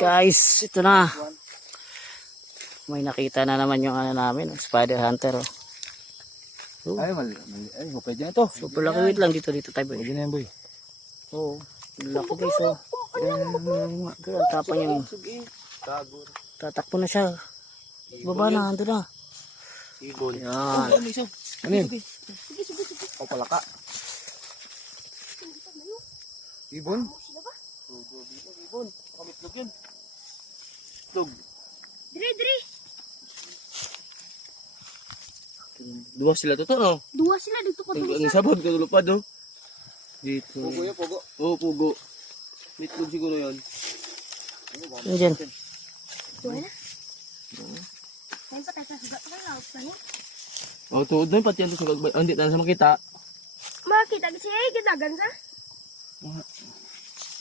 Guys, ito na. May nakita na naman yung ano namin, spider hunter. Oh. Ay, mali. Ay, pwede na ito. Super laki, wait lang dito tayo boy. Pwede na yan, boy. Oo. Laki guys, oh. Ang tapang yung... Tatakbo na siya. Baba na, ando na. Ibon. Yan. Ano yun? O palaka. Ibon? Ibon. Pakamitlog yun. Itlog. Diri. Dua sila to no? Dua sila dito ko Ang isabag ko lupad oh. Dito. Pugo yun, pugo. Oh, pugo. Mitlog siguro yun. Ano dyan? Wala. Ayun pa tayo sa sugat ko na pa niya. Oh, tuod na pati yan to sa gagbay. Oh, hindi na sa makita. Makita kasi gitagan sa.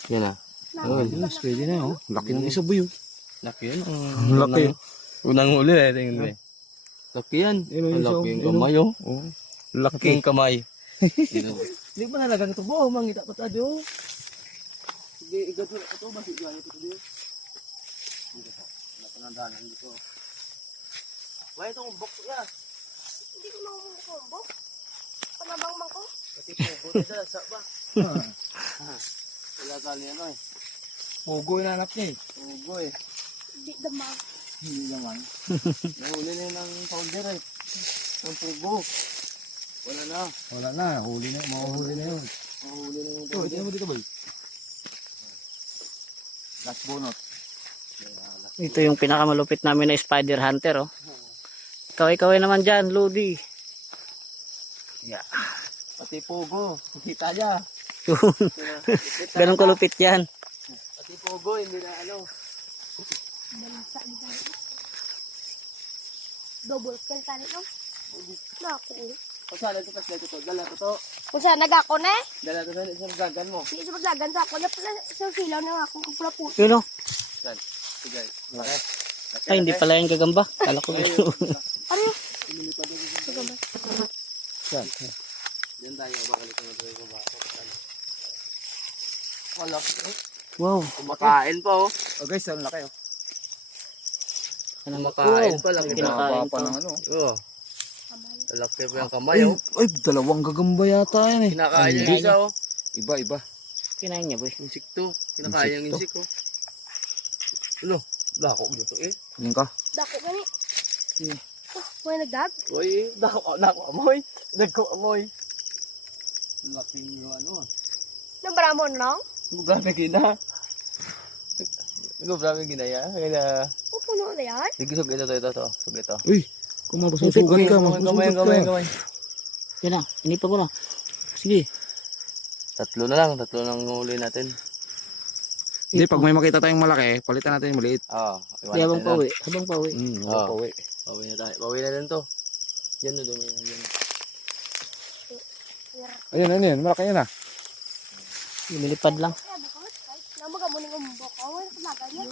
Yan ah. Oh, yes, pwede na oh. Laki ng isa, boy. Laki yan. Laki. Unang uli eh. Tingnan mo. Laki yan. Ang laki yung kamay oh. Laki yung kamay. Hindi ba nalagang ito po? Mangita pa tayo. Sige, igato na ito. Basi gaya ito tayo. Dito po. Napanandanan dito. Wala itong box na. Hindi ko makumbo. Panabang man ko. Pati po. Buti na sa ba? Wala tali ano eh. Pugo yung anak niya eh. Pugo eh. Hindi damang. Hindi naman. Nahuli na yun ng founder eh. Ang pugo. Wala na. Wala na, huli na, mahuhuli na yun. Mahuli na yung Ito, ito mo dito, boy. Last bonus. Ito yung pinakamalupit namin na spider hunter, oh. Kaway-kaway naman dyan, Lodi. Yeah. Pati pugo. Kita niya. Ganun kalupit yan. Pati pugo. Hindi na ano. Balasa ni tayo. Double kill tayo no. Naku. O saan ito kasi ito? Dala ko to. Kung saan nag-ako na eh. Dala ko sa gagan mo. Hindi sa maglagan sa ako. Napala sa silaw na ako kung pula po. Yun, oh. Saan? Sige. Laki. Ay, hindi pala yung gagamba. Kala ko gusto. Ano? Saan? Diyan tayo. Bakalik na ito yung bako. Wala ko. Wow. Kumakain pa oh. Oh guys, ang laki oh. Kumakain pa. Laki na. Kinakain Pa pa. ng ano. Oo. Laki pa yung kamay oh. Ay, dalawang gagamba yata yan eh. Kinakain yung isa oh. Iba, iba. Kinain niya, boy. Insekto. Kinakain yung insik oh. Ano? Dako dito eh. Tingin ka? Dako gani. Sige. May nagdag? Uy, dako amoy. Dako amoy. Laki yung ano ah. Nabramon lang? Grabe gina. Grabe gina ya. Kaya Puno na yan? sige sug ito. Sug ito. Uy, kung masusugat ka, Kamay. masusugat ka. Yan na, inipa ko na. Sige. Tatlo na lang huli natin. Hindi, pag may makita tayong malaki, palitan natin yung maliit. Oo. Di habang pauwi. Habang pauwi. pauwi. Pauwi na tayo. Pauwi na din to. Yan na dumi. Ayun, malaki yan ah. Lumilipad lang. Kaya bukas, kahit namaga mo ng umbok. Ang wala ka niya.